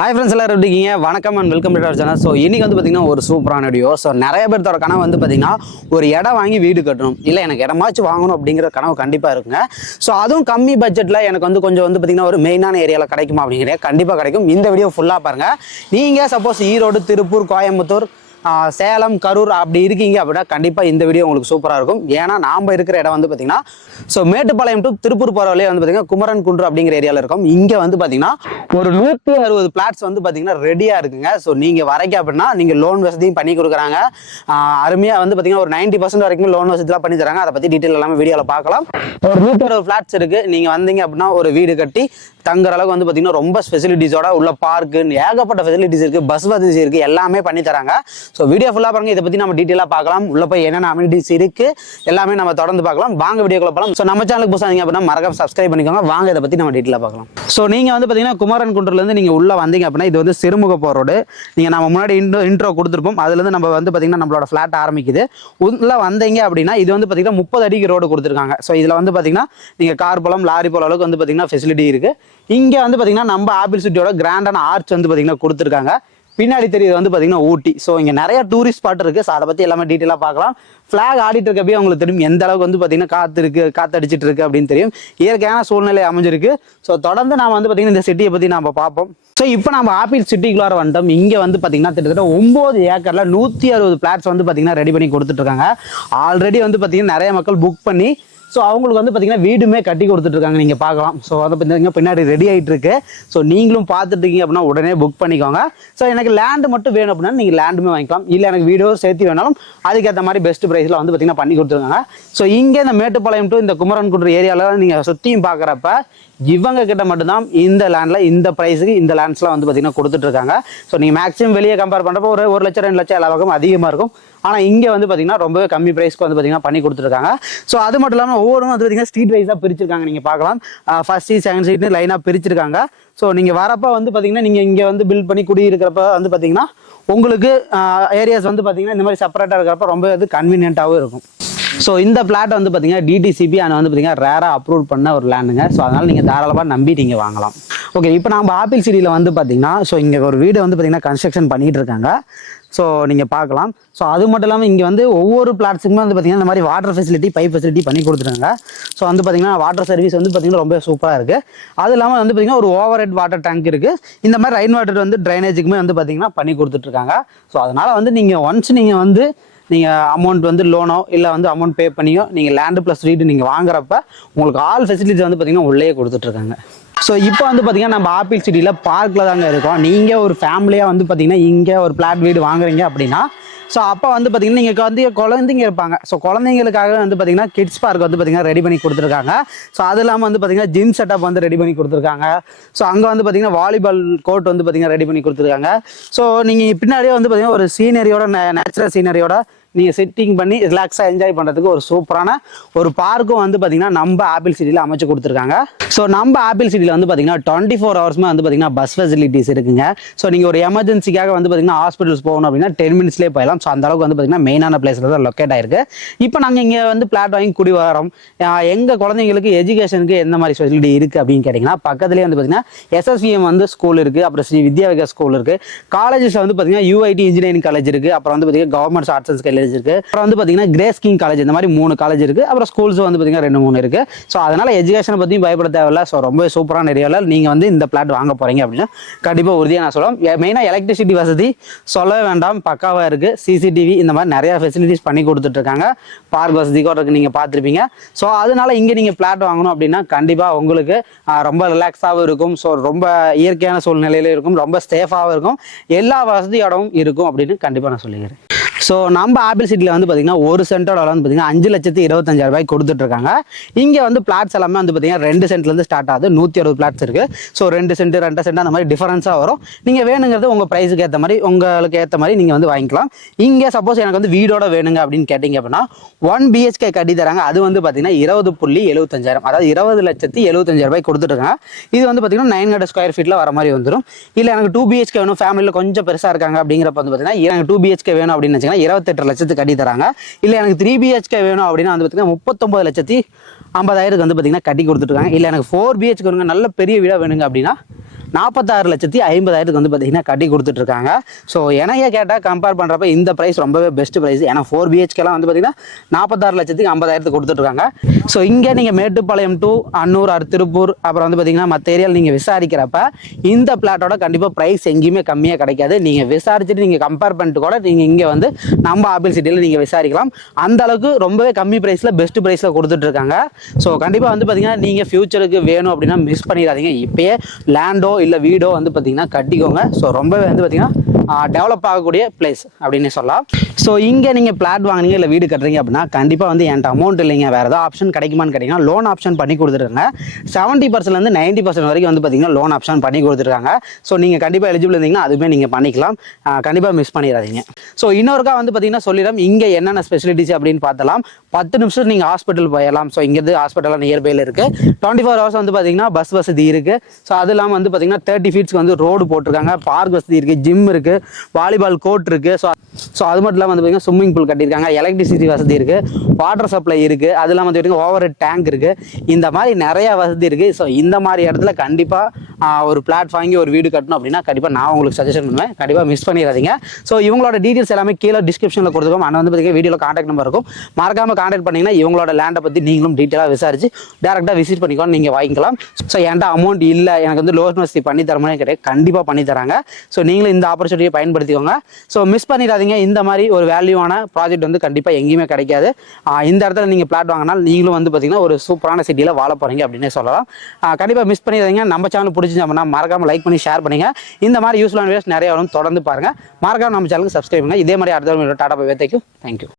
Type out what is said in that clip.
Hi friends, எல்லாரும் எப்படி இருக்கீங்க? வணக்கம் and welcome to our channel. So இன்னைக்கு வந்து பார்த்தீங்கன்னா ஒரு சூப்பரான வீடியோ. ஸோ நிறைய பேர்த்தோட கனவு வந்து பார்த்தீங்கன்னா ஒரு இடம் வாங்கி வீடு கட்டணும், இல்லை எனக்கு இடமாச்சும் வாங்கணும் அப்படிங்கிற கனவு கண்டிப்பாக இருக்குங்க. ஸோ அதுவும் கம்மி பட்ஜெட்டில் எனக்கு வந்து கொஞ்சம் வந்து பார்த்தீங்கன்னா ஒரு மெயினான ஏரியாவில் கிடைக்குமா அப்படிங்கிற கண்டிப்பாக கிடைக்கும். இந்த வீடியோ ஃபுல்லாக பாருங்கள். நீங்கள் சப்போஸ் ஈரோடு, திருப்பூர், கோயம்புத்தூர், சேலம், கரூர் அப்படி இருக்கீங்க அப்படின்னா கண்டிப்பாக இந்த வீடியோ உங்களுக்கு சூப்பராக இருக்கும். ஏன்னா நாம் இருக்கிற இடம் வந்து பார்த்தீங்கன்னா ஸோ மேட்டுப்பாளையம் டு திருப்பூர் போகிற வழியே வந்து பார்த்தீங்கன்னா குமரன் குன்று அப்படிங்கிற ஏரியாவில் இருக்கும். இங்கே வந்து பார்த்தீங்கன்னா ஒரு 160 பிளாட்ஸ் வந்து பார்த்தீங்கன்னா ரெடியாக இருக்குங்க. ஸோ நீங்கள் வரைக்க அப்படின்னா நீங்கள் லோன் வசதியும் பண்ணி கொடுக்குறாங்க. அருமையாக வந்து பார்த்தீங்கன்னா ஒரு 90% வரைக்கும் லோன் வசதிலாம் பண்ணி தராங்க. அதை பற்றி டீட்டெயில் எல்லாமே வீடியோவில் பார்க்கலாம். ஒரு 160 பிளாட்ஸ் இருக்குது. நீங்கள் வந்தீங்க அப்படின்னா ஒரு வீடு கட்டி தங்குற அளவுக்கு வந்து பார்த்தீங்கன்னா ரொம்ப ஃபெசிலிட்டிஸோட உள்ள பார்க்கு, ஏகப்பட்ட ஃபெசிலிட்டிஸ் இருக்குது, பஸ் வசதி இருக்குது, எல்லாமே பண்ணி தராங்க. ஸோ வீடியோ ஃபுல்லாக பாருங்க. இதை பற்றி நம்ம டீட்டெயிலாக பார்க்கலாம். உள்ள போய் என்னென்ன அமெனிட்டிஸ் இருக்குது எல்லாமே நம்ம தொடர்ந்து பார்க்கலாம். வாங்க வீடியோக்குள்ள போகலாம். ஸோ நம்ம சேனலுக்கு புதுசாக அப்படின்னா மறக்காம சப்ஸ்கிரைப் பண்ணிக்கோங்க. வாங்க இதை பற்றி நம்ம டீட்டெயிலாக பார்க்கலாம். ஸோ நீங்கள் வந்து பார்த்தீங்கன்னா குமரன் குன்றுலேருந்து நீங்கள் உள்ளே வந்தீங்க அப்படின்னா இது வந்து சிறுமுக போகிற ரோடு. நீங்கள் நம்ம முன்னாடி இன்ட்ரோ கொடுத்துருப்போம். அதுலேருந்து நம்ம வந்து பார்த்தீங்கன்னா நம்மளோட ஃப்ளாட் ஆரம்பிக்குது. உள்ளே வந்தீங்க அப்படின்னா இது வந்து பார்த்தீங்கன்னா 30 அடிக்கு ரோடு கொடுத்துருக்காங்க. ஸோ இதில் வந்து பார்த்தீங்கன்னா நீங்கள் கார் போகலாம், லாரி போகிற அளவுக்கு வந்து பார்த்தீங்கன்னா ஃபெசிலிட்டி இருக்குது. இங்கே வந்து பார்த்தீங்கன்னா நம்ம ஆப்பிள் சிட்டியோட கிராண்டான ஆர்ச் வந்து பார்த்தீங்கன்னா கொடுத்துருக்காங்க. பின்னாடி தெரியுது வந்து பார்த்தீங்கன்னா ஊட்டி. ஸோ இங்கே நிறைய டூரிஸ்ட் ஸ்பாட் இருக்குது. ஸோ அதை பற்றி எல்லாமே டீட்டெயிலாக பார்க்கலாம். ஃப்ளாக் ஆடிட்டு இருக்கப்பே உங்களுக்கு தெரியும் எந்த அளவுக்கு வந்து பார்த்தீங்கன்னா காற்றடிச்சிட்டு இருக்கு அப்படின்னு தெரியும். இயற்கையான சூழ்நிலை அமைஞ்சிருக்கு. ஸோ தொடர்ந்து நாம் வந்து பார்த்தீங்கன்னா இந்த சிட்டியை பற்றி நம்ம பார்ப்போம். ஸோ இப்போ நம்ம ஆப்பிள் சிட்டிக்குள்ளார வந்துட்டோம். இங்கே வந்து பார்த்தீங்கன்னா கிட்டத்தட்ட 9 ஏக்கரில் 160 பிளாட்ஸ் வந்து பார்த்தீங்கன்னா ரெடி பண்ணி கொடுத்துட்ருக்காங்க. ஆல்ரெடி வந்து பார்த்தீங்கன்னா நிறைய மக்கள் புக் பண்ணி ஸோ அவங்களுக்கு வந்து பார்த்தீங்கன்னா வீடுமே கட்டி கொடுத்துட்ருக்காங்க. நீங்கள் பார்க்கலாம். ஸோ அதை பார்த்தீங்கன்னா பின்னாடி ரெடி ஆகிட்டு இருக்கு. ஸோ நீங்களும் பார்த்துட்டு இருக்கீங்க அப்படின்னா உடனே புக் பண்ணிக்கோங்க. ஸோ எனக்கு லேண்டு மட்டும் வேணும் அப்படின்னா நீங்கள் லேண்டுமே வாங்கிக்கலாம். இல்லை எனக்கு வீடோ சேர்த்து வேணாலும் அதுக்கேற்ற மாதிரி பெஸ்ட் ப்ரைஸில் வந்து பார்த்தீங்கன்னா பண்ணி கொடுத்துருக்காங்க. ஸோ இங்கே இந்த மேட்டுப்பாளையம் டு இந்த குமரன் குன்று ஏரியாவில் நீங்கள் சுற்றியும் பார்க்குறப்ப இவங்க கிட்ட மட்டும்தான் இந்த லேண்டில் இந்த ப்ரைஸுக்கு இந்த லேண்ட்ஸ்லாம் வந்து பார்த்தீங்கன்னா கொடுத்துட்ருக்காங்க. ஸோ நீங்கள் மேக்ஸிமம் வெளியே கம்பேர் பண்ணுறப்போ ஒரு 1 லட்சம் 2 லட்சம் எல்லா பக்கமும் அதிகமாக இருக்கும். ஆனால் இங்கே வந்து பார்த்தீங்கன்னா ரொம்பவே கம்மி ப்ரைஸ்க்கு வந்து பார்த்தீங்கன்னா பண்ணி கொடுத்துருக்காங்க. ஸோ அது மட்டும் இல்லாமல் ஒவ்வொருவரும் வந்து பார்த்தீங்கன்னா ஸ்ட்ரீட் வைஸாக பிரிச்சிருக்காங்க. நீங்கள் பார்க்கலாம். ஃபர்ஸ்ட் சீட், செகண்ட் சீட்னு லைனாக பிரிச்சிருக்காங்க. ஸோ நீங்கள் வரப்போ வந்து பார்த்தீங்கன்னா நீங்கள் இங்கே வந்து பில்ட் பண்ணி குடியிருக்கிறப்ப வந்து பார்த்தீங்கன்னா உங்களுக்கு ஏரியாஸ் வந்து பார்த்தீங்கன்னா இந்த மாதிரி செப்பரேட்டாக இருக்கிறப்ப ரொம்ப இது கன்வீனியன்ட்டாகவும் இருக்கும். ஸோ இந்த பிளாட் வந்து பார்த்தீங்கன்னா டிடிசிபி அண்ட் வந்து பார்த்தீங்கன்னா ரேராக அப்ரூவ் பண்ண ஒரு லேண்டுங்க. ஸோ அதனால் நீங்கள் தாராளமாக நம்பி நீங்கள் வாங்கலாம். ஓகே, இப்போ நம்ம ஆப்பிள் சிட்டியில் வந்து பார்த்தீங்கன்னா ஸோ இங்கே ஒரு வீடு வந்து பார்த்தீங்கன்னா கன்ஸ்ட்ரக்ஷன் பண்ணிகிட்டு இருக்காங்க. ஸோ நீங்கள் பார்க்கலாம். ஸோ அது மட்டும் இல்லாமல் இங்கே வந்து ஒவ்வொரு பிளாட்ஸுக்குமே வந்து பார்த்தீங்கன்னா இந்த மாதிரி வாட்டர் ஃபெசிலிட்டி, பைப் ஃபெசிலிட்டி பண்ணி கொடுத்துருக்காங்க. ஸோ வந்து பார்த்தீங்கன்னா வாட்டர் சர்வீஸ் வந்து பார்த்தீங்கன்னா ரொம்ப சூப்பராக இருக்குது. அது இல்லாமல் வந்து பார்த்தீங்கன்னா ஒரு ஓவர் ஹெட் வாட்டர் டேங்க் இருக்குது. இந்த மாதிரி ரெயின் வாட்டர் வந்து ட்ரைனேஜுக்குமே வந்து பார்த்தீங்கன்னா பண்ணி கொடுத்துட்ருக்காங்க. ஸோ அதனால் வந்து நீங்கள் ஒன்ஸ் நீங்கள் வந்து நீங்கள் அமௌண்ட் வந்து லோனோ இல்லை வந்து அமௌண்ட் பே பண்ணியோ நீங்கள் லேண்டு ப்ளஸ் வீடு நீங்கள் வாங்குறப்ப உங்களுக்கு ஆல் ஃபெசிலிட்டி வந்து பார்த்தீங்கன்னா உள்ளே கொடுத்துட்ருக்காங்க. ஸோ இப்போ வந்து பார்த்தீங்கன்னா நம்ம ஆப்பிள் சிட்டியில் பார்க்கில் தாங்க இருக்கோம். நீங்கள் ஒரு ஃபேமிலியாக வந்து பார்த்தீங்கன்னா இங்கே ஒரு பிளாட் வீடு வாங்குறீங்க அப்படின்னா ஸோ அப்போ வந்து பார்த்தீங்கன்னா நீங்கள் வந்து குழந்தைங்க இருப்பாங்க. ஸோ குழந்தைங்களுக்காக வந்து பார்த்தீங்கன்னா கிட்ஸ் பார்க் வந்து பார்த்தீங்கன்னா ரெடி பண்ணி கொடுத்துருக்காங்க. ஸோ அது இல்லாமல் வந்து பார்த்தீங்கன்னா ஜிம் செட்டப் வந்து ரெடி பண்ணி கொடுத்துருக்காங்க. ஸோ அங்கே வந்து பார்த்தீங்கன்னா வாலிபால் கோர்ட் வந்து பார்த்தீங்கன்னா ரெடி பண்ணி கொடுத்துருக்காங்க. ஸோ நீங்கள் பின்னாடியே வந்து பார்த்தீங்கன்னா ஒரு சீனரியோட நேச்சுரல் சீனரியோட நீங்கள் செட்டிங் பண்ணி ரிலாக்ஸாக என்ஜாய் பண்ணுறதுக்கு ஒரு சூப்பரான ஒரு பார்க்கும் வந்து பார்த்தீங்கன்னா நம்ம ஆப்பிள் சிட்டியில் அமைச்சு கொடுத்துருக்காங்க. ஸோ நம்ம ஆப்பிள் சிட்டியில் வந்து பார்த்தீங்கன்னா 24 ஹவர்ஸுமே வந்து பார்த்தீங்கன்னா பஸ் ஃபெசிலிட்டிஸ் இருக்குங்க. ஸோ நீங்கள் ஒரு எமர்ஜென்சிக்காக வந்து பார்த்தீங்கன்னா ஹாஸ்பிட்டல்ஸ் போகணும் அப்படின்னா 10 மினிட்ஸ்லேயே போயிடலாம். ஸோ அந்த அளவுக்கு வந்து பார்த்தீங்கன்னா மெயினான பிளேஸில் தான் லொக்கேட் ஆயிருக்கு. இப்போ நாங்கள் இங்கே வந்து பிளாட் வாங்கி குடி வரோம். எங்கள் குழந்தைங்களுக்கு எஜுகேஷனுக்கு எந்த மாதிரி ஃபெசிலிட்டி இருக்குது அப்படின்னு கேட்டிங்கன்னா பக்கத்துலேயே வந்து பார்த்தீங்கன்னா SSVM வந்து ஸ்கூல் இருக்குது. அப்புறம் ஸ்ரீ வித்யா விகாஸ் ஸ்கூல் இருக்குது. காலேஜஸ் வந்து பார்த்தீங்கன்னா UIT இன்ஜினியரிங் காலேஜ் இருக்குது. அப்புறம் வந்து பார்த்தீங்கன்னா கவர்மெண்ட் ஆர்ட்ஸ் அண்ட் காலேஜ் இருக்கு. அப்புறம் வந்து பார்த்தீங்கன்னா கிரேஸ் கிங் காலேஜ், இந்த மாதிரி 3 காலேஜ் இருக்கு. அப்புறம் ஸ்கூல்ஸ் வந்து பார்த்தீங்கன்னா 2-3 இருக்கு. ஸோ அதனால எஜுகேஷனை பற்றியும் பயப்பட தேவையில்ல. ஸோ ரொம்ப சூப்பரான ஏரியாவில் நீங்கள் வந்து இந்த பிளாட் வாங்க போறீங்க அப்படின்னா கண்டிப்பாக உறுதியாக நான் சொல்லுவேன். மெயினாக எலக்ட்ரிசிட்டி வசதி சொல்லவே வேண்டாம், பக்காவாக இருக்குது. CCTV இந்த மாதிரி நிறைய ஃபெசிலிட்டிஸ் பண்ணி கொடுத்துட்டு இருக்காங்க. பார்க் வசதி கூட இருக்கு, நீங்கள் பார்த்துருப்பீங்க. ஸோ அதனால இங்கே நீங்கள் பிளாட் வாங்கணும் அப்படின்னா கண்டிப்பாக உங்களுக்கு ரொம்ப ரிலாக்ஸாகவும் இருக்கும். ஸோ ரொம்ப இயற்கையான சூழ்நிலையில இருக்கும், ரொம்ப சேஃபாகவும் இருக்கும், எல்லா வசதியோடவும் இருக்கும் அப்படின்னு கண்டிப்பாக நான் சொல்லிக்கிறேன். ஸோ நம்ம ஆப்பிள் சிட்டியில் வந்து பார்த்தீங்கன்னா ஒரு சென்ட்டோட வந்து பார்த்தீங்கன்னா 5,25,000 கொடுத்துட்ருக்காங்க. இங்கே வந்து பிளாட்ஸ் எல்லாமே வந்து பார்த்தீங்கன்னா 2 சென்ட்லேருந்து ஸ்டார்ட் ஆகுது. 160 பிளாட்ஸ் இருக்குது. ஸோ 2 சென்ட் 2 சென்ட் அந்த மாதிரி டிஃபரன்ஸாக வரும். நீங்கள் வேணுங்கிறது உங்கள் ப்ரைஸுக்கு ஏற்ற மாதிரி உங்களுக்கு ஏற்ற மாதிரி நீங்கள் வந்து வாங்கிக்கலாம். இங்கே சப்போஸ் எனக்கு வந்து வீடோட வேணுங்க அப்படின்னு கேட்டிங்க அப்படின்னா 1 BHK கட்டி தராங்க. அது வந்து பார்த்தீங்கன்னா 20,75,000, அதாவது 20,75,000 கொடுத்துட்ருக்காங்க. இது வந்து பார்த்தீங்கன்னா 900 ஸ்கொயர் ஃபீட்டில் வர மாதிரி வந்துடும். இல்லை எனக்கு 2 BHK வேணும், ஃபேமிலியில் கொஞ்சம் பெருசாக இருக்காங்க அப்படிங்கிறப்ப வந்து பார்த்தீங்கன்னா எனக்கு 2 BHK வேணும் அப்படின்னு 28 லட்சத்துக்கு கட்டி தராங்க. இல்லை எனக்கு 3 BHK வேணும் அப்படின்னா வந்து பார்த்தீங்கன்னா 39,50,000 வந்து பார்த்தீங்கன்னா கட்டி கொடுத்துருக்காங்க. இல்லை எனக்கு 4 BHK வேணுங்க, நல்ல பெரிய வீடாக வேணுங்க அப்படின்னா 46,50,000 வந்து பார்த்தீங்கன்னா கட்டி கொடுத்துட்ருக்காங்க. ஸோ எனக்கு கேட்டால் கம்பேர் பண்ணுறப்ப இந்த ப்ரைஸ் ரொம்பவே பெஸ்ட் ப்ரைஸ். ஏன்னா 4 BHKலாம் வந்து பார்த்தீங்கன்னா 46,50,000 கொடுத்துட்ருக்காங்க. ஸோ இங்கே நீங்கள் மேட்டுப்பாளையம் டு அன்னூர் திருப்பூர் அப்புறம் வந்து பார்த்தீங்கன்னா மற்ற ஏரியாவில் நீங்கள் விசாரிக்கிறப்ப இந்த பிளாட்டோட கண்டிப்பாக ப்ரைஸ் எங்கேயுமே கம்மியாக கிடைக்காது. நீங்கள் விசாரிச்சுட்டு நீங்கள் கம்பேர் பண்ணிட்டு கூட நீங்கள் இங்கே வந்து நம்ம ஆப்பிள் சிட்டியில் நீங்கள் விசாரிக்கலாம். அந்த அளவுக்கு ரொம்பவே கம்மி ப்ரைஸில் பெஸ்ட் ப்ரைஸில் கொடுத்துட்ருக்காங்க. ஸோ கண்டிப்பாக வந்து பார்த்தீங்கன்னா நீங்கள் ஃபியூச்சருக்கு வேணும் அப்படின்னா மிஸ் பண்ணிடாதீங்க. இப்போயே லேண்டோ இல்லை வீடோ வந்து பார்த்தீங்கன்னா கட்டிக்கோங்க. ஸோ ரொம்பவே வந்து பார்த்தீங்கன்னா டெவலப் ஆகக்கூடிய பிளேஸ் அப்படின்னு சொல்லலாம். ஸோ இங்கே நீங்கள் பிளாட் வாங்குறீங்க இல்லை வீடு கட்டுறீங்க அப்படின்னா கண்டிப்பாக வந்து என்கிட்ட அமௌண்ட் இல்லைங்க, வேறு ஏதாவது ஆப்ஷன் கிடைக்குமான்னு கேட்டிங்கன்னா லோன் ஆப்ஷன் பண்ணி கொடுத்துருக்காங்க. 70%லேருந்து 90% வரைக்கும் வந்து பார்த்தீங்கன்னா லோன் ஆப்ஷன் பண்ணி கொடுத்துருக்காங்க. ஸோ நீங்கள் கண்டிப்பாக எலிஜிபிள் இருந்தீங்கன்னா அதுவுமே நீங்கள் பண்ணிக்கலாம். கண்டிப்பாக மிஸ் பண்ணிடாதீங்க. ஸோ இன்னொருக்கா வந்து பார்த்தீங்கன்னா சொல்லிடும் இங்கே என்னென்ன ஸ்பெசிலிட்டிஸ் அப்படின்னு பார்த்தலாம். 10 நிமிஷம் நீங்கள் ஹாஸ்பிட்டல் போயிடலாம். ஸோ இங்கேருந்து ஹாஸ்பிட்டலாக நியர்பையில் இருக்குது. 24 ஹவர்ஸ் வந்து பார்த்தீங்கன்னா பஸ் வசதி இருக்குது. ஸோ அது இல்லாமல் வந்து பார்த்தீங்கன்னா 30 ஃபீட்ஸ்க்கு வந்து ரோடு போட்டிருக்காங்க. பார்க் வசதி இருக்குது, ஜிம் இருக்குது, வாலிபால் கோர்ட் இருக்குது. ஸோ அது மட்டும் இல்லாமல் வந்து பார்த்தீங்கன்னா ஸ்விம்மிங் பூல் கட்டியிருக்காங்க, எலக்ட்ரிசிட்டி வசதி இருக்குது, வாட்டர் சப்ளை இருக்குது, அது இல்லாமல் வந்து பார்த்தீங்கன்னா ஓவர் டேங்க் இருக்குது. இந்த மாதிரி நிறையா வசதி இருக்குது. ஸோ இந்த மாதிரி இடத்துல கண்டிப்பாக ஒரு பிளாட் வாங்கி ஒரு வீடு கட்டணும் அப்படின்னா கண்டிப்பாக நான் உங்களுக்கு சஜஷன் பண்ணுவேன். கண்டிப்பாக மிஸ் பண்ணிடாதீங்க. ஸோ இவங்களோட டீட்டெயில்ஸ் எல்லாமே கீழே டிஸ்கிரிப்ஷனில் கொடுத்துருக்கோம். ஆனால் வந்து பார்த்தீங்கன்னா வீடியோவில் கான்டாக்ட் நம்பர் இருக்கும். மறக்காமல் கான்டாக்ட் பண்ணிங்கன்னா இவங்களோட லேண்டை பற்றி நீங்களும் டீட்டெயிலாக விசாரிச்சு டேரெக்டாக விசிட் பண்ணிக்கோன்னு நீங்கள் வாங்கிக்கலாம். ஸோ என்கிட்ட அமௌண்ட் இல்லை, எனக்கு வந்து லோன் வசதி பண்ணி தரமானே கிடையாது, கண்டிப்பாக பண்ணி தராங்க. ஸோ நீங்களும் இந்த ஆப்பர்ச்சுனிட்டியை பயன்படுத்திக்கோங்க. ஸோ மிஸ் பண்ணிடாதீங்க. இந்த மாதிரி ஒரு வேல்யூவான ப்ராஜெக்ட் வந்து கண்டிப்பாக எங்கேயுமே கிடைக்காது. இந்த இடத்துல நீங்கள் பிளாட் வாங்கினால் நீங்களும் வந்து பார்த்தீங்கன்னா ஒரு சூப்பரான சிட்டியில் வாழ போகிறீங்க அப்படின்னே சொல்லலாம். கண்டிப்பாக மிஸ் பண்ணிடாதீங்க. நம்ம சேனல் பிடிச்சி அப்படின்னா மறக்காமல் லைக் பண்ணி ஷேர் பண்ணுங்க. இந்த மாதிரி யூஸ்ஃபுல்லான வீடியோஸ் நிறைய வரும், தொடர்ந்து பாருங்கள். மறக்காமல் நம்ம சேனலுக்கு சப்ஸ்கிரைப் பண்ணுங்க. இதே மாதிரி அடுத்த டாடா பை. தேங்க்யூ.